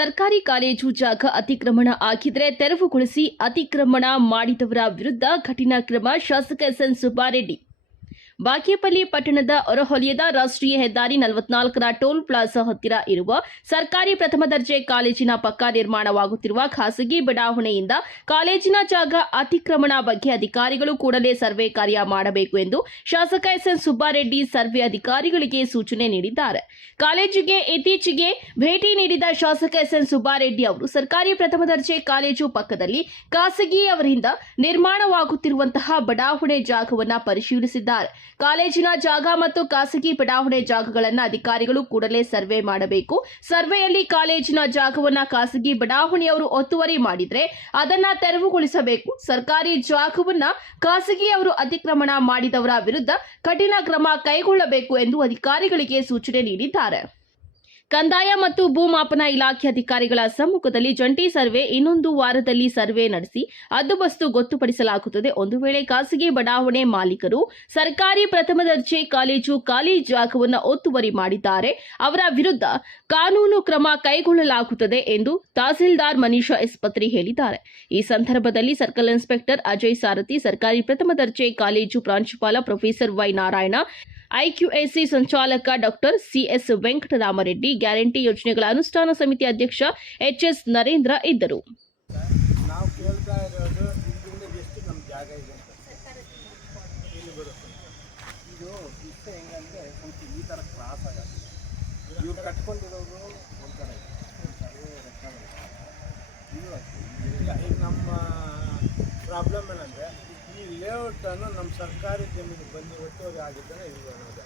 ಸರ್ಕಾರಿ ಕಾಲೇಜು ಜಾಗ ಅತಿಕ್ರಮಣ ಆಗಿದ್ರೆ ತೆರವುಗೊಳಿಸಿ, ಅತಿಕ್ರಮಣ ಮಾಡಿದವರ ವಿರುದ್ಧ ಕಠಿಣ ಕ್ರಮ. ಶಾಸಕ ಎಸ್ಎನ್ ಸುಬ್ಬಾರೆಡ್ಡಿ. ಬಾಗೇಪಲ್ಲಿ ಪಟ್ಟಣದ ಹೊರವಲಯದ ರಾಷ್ಟ್ರೀಯ ಹೆದ್ದಾರಿ 44ರ ಟೋಲ್ ಪ್ಲಾಜಾ ಹತ್ತಿರ ಇರುವ ಸರ್ಕಾರಿ ಪ್ರಥಮ ದರ್ಜೆ ಕಾಲೇಜಿನ ಪಕ್ಕ ನಿರ್ಮಾಣವಾಗುತ್ತಿರುವ ಖಾಸಗಿ ಬಡಾವಣೆಯಿಂದ ಕಾಲೇಜಿನ ಜಾಗ ಅತಿಕ್ರಮಣ ಬಗ್ಗೆ ಅಧಿಕಾರಿಗಳು ಕೂಡಲೇ ಸರ್ವೆ ಕಾರ್ಯ ಮಾಡಬೇಕು ಎಂದು ಶಾಸಕ ಎಸ್ಎನ್ ಸುಬ್ಬಾರೆಡ್ಡಿ ಸರ್ವೆ ಅಧಿಕಾರಿಗಳಿಗೆ ಸೂಚನೆ ನೀಡಿದ್ದಾರೆ. ಕಾಲೇಜಿಗೆ ಇತ್ತೀಚೆಗೆ ಭೇಟಿ ನೀಡಿದ ಶಾಸಕ ಎಸ್ಎನ್ ಸುಬ್ಬಾರೆಡ್ಡಿ ಅವರು ಸರ್ಕಾರಿ ಪ್ರಥಮ ದರ್ಜೆ ಕಾಲೇಜು ಪಕ್ಕದಲ್ಲಿ ಖಾಸಗಿಯವರಿಂದ ನಿರ್ಮಾಣವಾಗುತ್ತಿರುವಂತಹ ಬಡಾವಣೆ ಜಾಗವನ್ನು ಪರಿಶೀಲಿಸಿದ್ದಾರೆ. ಕಾಲೇಜಿನ ಜಾಗ ಮತ್ತು ಖಾಸಗಿ ಬಡಾವಣೆ ಜಾಗಗಳನ್ನು ಅಧಿಕಾರಿಗಳು ಕೂಡಲೇ ಸರ್ವೆ ಮಾಡಬೇಕು. ಸರ್ವೆಯಲ್ಲಿ ಕಾಲೇಜಿನ ಜಾಗವನ್ನು ಖಾಸಗಿ ಬಡಾವಣೆಯವರು ಒತ್ತುವರಿ ಮಾಡಿದರೆ ಅದನ್ನ ತೆರವುಗೊಳಿಸಬೇಕು. ಸರ್ಕಾರಿ ಜಾಗವನ್ನು ಖಾಸಗಿಯವರು ಅತಿಕ್ರಮಣ ಮಾಡಿದವರ ವಿರುದ್ಧ ಕಠಿಣ ಕ್ರಮ ಕೈಗೊಳ್ಳಬೇಕು ಎಂದು ಅಧಿಕಾರಿಗಳಿಗೆ ಸೂಚನೆ ನೀಡಿದ್ದಾರೆ. ಕಂದಾಯ ಮತ್ತು ಭೂಮಾಪನ ಇಲಾಖೆ ಅಧಿಕಾರಿಗಳ ಸಮ್ಮುಖದಲ್ಲಿ ಜಂಟಿ ಸರ್ವೆ ಇನ್ನೊಂದು ವಾರದಲ್ಲಿ ಸರ್ವೆ ನಡೆಸಿ ಹದ್ದುಬಸ್ತು ಗೊತ್ತುಪಡಿಸಲಾಗುತ್ತದೆ. ಒಂದು ವೇಳೆ ಖಾಸಗಿ ಬಡಾವಣೆ ಮಾಲೀಕರು ಸರ್ಕಾರಿ ಪ್ರಥಮ ದರ್ಜೆ ಕಾಲೇಜು ಖಾಲಿ ಜಾಗವನ್ನು ಒತ್ತುವರಿ ಮಾಡಿದ್ದಾರೆ, ಅವರ ವಿರುದ್ಧ ಕಾನೂನು ಕ್ರಮ ಕೈಗೊಳ್ಳಲಾಗುತ್ತದೆ ಎಂದು ತಹಸೀಲ್ದಾರ್ ಮನೀಷಾ ಎಸ್ಪತ್ರಿ ಹೇಳಿದ್ದಾರೆ. ಈ ಸಂದರ್ಭದಲ್ಲಿ ಸರ್ಕಲ್ ಇನ್ಸ್ಪೆಕ್ಟರ್ ಅಜಯ್ ಸಾರಥಿ, ಸರ್ಕಾರಿ ಪ್ರಥಮ ದರ್ಜೆ ಕಾಲೇಜು ಪ್ರಾಂಶುಪಾಲ ಪ್ರೊಫೆಸರ್ ವೈ ನಾರಾಯಣ, ಐಕ್ಯೂಎಸಿ ಸಂಚಾಲಕ ಡಾಕ್ಟರ್ ಸಿಎಸ್ ವೆಂಕಟರಾಮರೆಡ್ಡಿ, ಗ್ಯಾರಂಟಿ ಯೋಜನೆಗಳ ಅನುಷ್ಠಾನ ಸಮಿತಿ ಅಧ್ಯಕ್ಷ ಎಚ್ಎಸ್ ನರೇಂದ್ರ ಇದ್ದರು. ನಾವು ಕೇಳ್ತಾ ಇರೋದು ಎಷ್ಟು ನಮ್ಮ ಜಾಗ ಇದೆ ಇಲ್ಲಿ ಬರುತ್ತೆ. ಇದು ಇಷ್ಟ ಹೆಂಗಂದ್ರೆ ಸ್ವಲ್ಪ ಈ ಥರ ಕ್ರಾಸ್ ಆಗುತ್ತೆ. ಇವ್ರು ಕಟ್ಕೊಂಡಿರೋರು ಒಂಥರ ಇದು ಈಗ ನಮ್ಮ ಪ್ರಾಬ್ಲಮ್ ಏನಂದರೆ ಈ ಲೇಔಟನ್ನು ನಮ್ಮ ಸರ್ಕಾರಿ ಜಮೀನು ಬಂದು ಒತ್ತುವರಿ ಆಗಿದ್ದರೆ ಇದು ಅನ್ನೋದು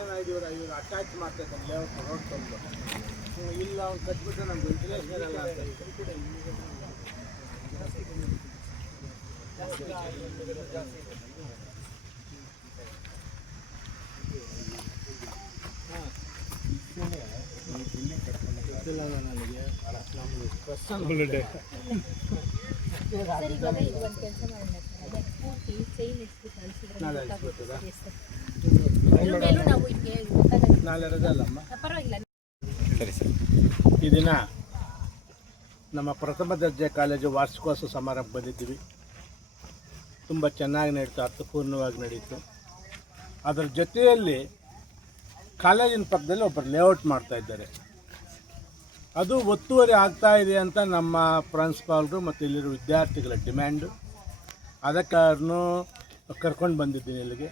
ಏನಾಯ್ತು, ಇವರು ಅಟ್ಯಾಚ್ ಮಾಡ್ತಾಯಿದ್ದಾರೆ ಲೇಔಟ್ ರೋಡ್ ತಂದು. ಇಲ್ಲ ಅವ್ನು ಕಟ್ಬಿಟ್ಟು ನಮ್ಗೆ ವೆಂಟಿಲೇಷನ್ ಎಲ್ಲ ಅಂತ ನಾಳೆ ರಜಲ್ಲಮ್ಮ. ಸರಿ ಸರ್. ಈ ದಿನ ನಮ್ಮ ಪ್ರಥಮ ದರ್ಜೆ ಕಾಲೇಜು ವಾರ್ಷಿಕೋತ್ಸವ ಸಮಾರಂಭ ಬಂದಿದ್ದೀವಿ. ತುಂಬ ಚೆನ್ನಾಗಿ ನಡೀತು, ಅರ್ಥಪೂರ್ಣವಾಗಿ ನಡೀತು. ಅದರ ಜೊತೆಯಲ್ಲಿ ಕಾಲೇಜಿನ ಪಕ್ಕದಲ್ಲಿ ಒಬ್ಬರು ಲೇಔಟ್ ಮಾಡ್ತಾಯಿದ್ದಾರೆ. ಅದು ಒತ್ತುವರಿ ಆಗ್ತಾ ಇದೆ ಅಂತ ನಮ್ಮ ಪ್ರಿನ್ಸಿಪಾಲ್ರು ಮತ್ತು ಇಲ್ಲಿರೋ ವಿದ್ಯಾರ್ಥಿಗಳ ಡಿಮ್ಯಾಂಡು. ಅದಕ್ಕೆ ಕರ್ಕೊಂಡು ಬಂದಿದ್ದೀನಿ ಇಲ್ಲಿಗೆ.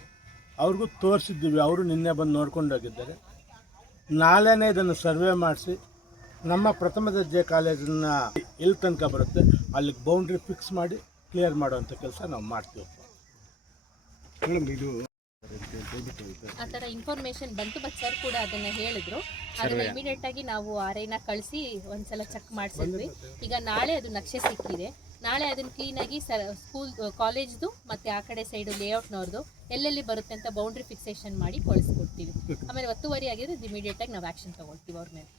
ಅವ್ರಿಗೂ ತೋರಿಸಿದ್ದೀವಿ, ಅವರು ನಿನ್ನೆ ಬಂದು ನೋಡ್ಕೊಂಡು ಹೋಗಿದ್ದಾರೆ. ನಾಳೆನೇ ಇದನ್ನು ಸರ್ವೆ ಮಾಡಿಸಿ ನಮ್ಮ ಪ್ರಥಮ ದರ್ಜೆ ಕಾಲೇಜನ್ನು ಎಲ್ಲಿ ತನಕ ಬರುತ್ತೆ ಅಲ್ಲಿಗೆ ಬೌಂಡ್ರಿ ಫಿಕ್ಸ್ ಮಾಡಿ ಕ್ಲಿಯರ್ ಮಾಡುವಂಥ ಕೆಲಸ ನಾವು ಮಾಡ್ತೀವಿ. ಇದು ಆ ಥರ ಇನ್ಫಾರ್ಮೇಷನ್ ಬಂತು, ಬಟ್ ಸರ್ ಕೂಡ ಅದನ್ನು ಹೇಳಿದ್ರು. ಅದನ್ನು ಇಮಿಡಿಯೇಟ್ ಆಗಿ ನಾವು ಆರ್ಐನ ಕಳಿಸಿ ಒಂದ್ಸಲ ಚೆಕ್ ಮಾಡಿಸಿದ್ವಿ. ಈಗ ನಾಳೆ ಅದು ನಕ್ಷೆ ಸಿಕ್ಕಿದೆ. ನಾಳೆ ಅದನ್ನು ಕ್ಲೀನಾಗಿ ಸ್ಕೂಲ್ ಕಾಲೇಜ್ದು ಮತ್ತು ಆ ಕಡೆ ಸೈಡು ಲೇಔಟ್ನವ್ರದ್ದು ಎಲ್ಲೆಲ್ಲಿ ಬರುತ್ತೆ ಅಂತ ಬೌಂಡ್ರಿ ಫಿಕ್ಸೇಷನ್ ಮಾಡಿ ಕಳಿಸ್ಕೊಡ್ತೀವಿ. ಆಮೇಲೆ ಒತ್ತುವರಿ ಆಗಿದ್ರೆ ಇಮಿಡಿಯೇಟಾಗಿ ನಾವು ಆ್ಯಕ್ಷನ್ ತೊಗೊಳ್ತೀವಿ ಅವ್ರ ಮೇಲೆ.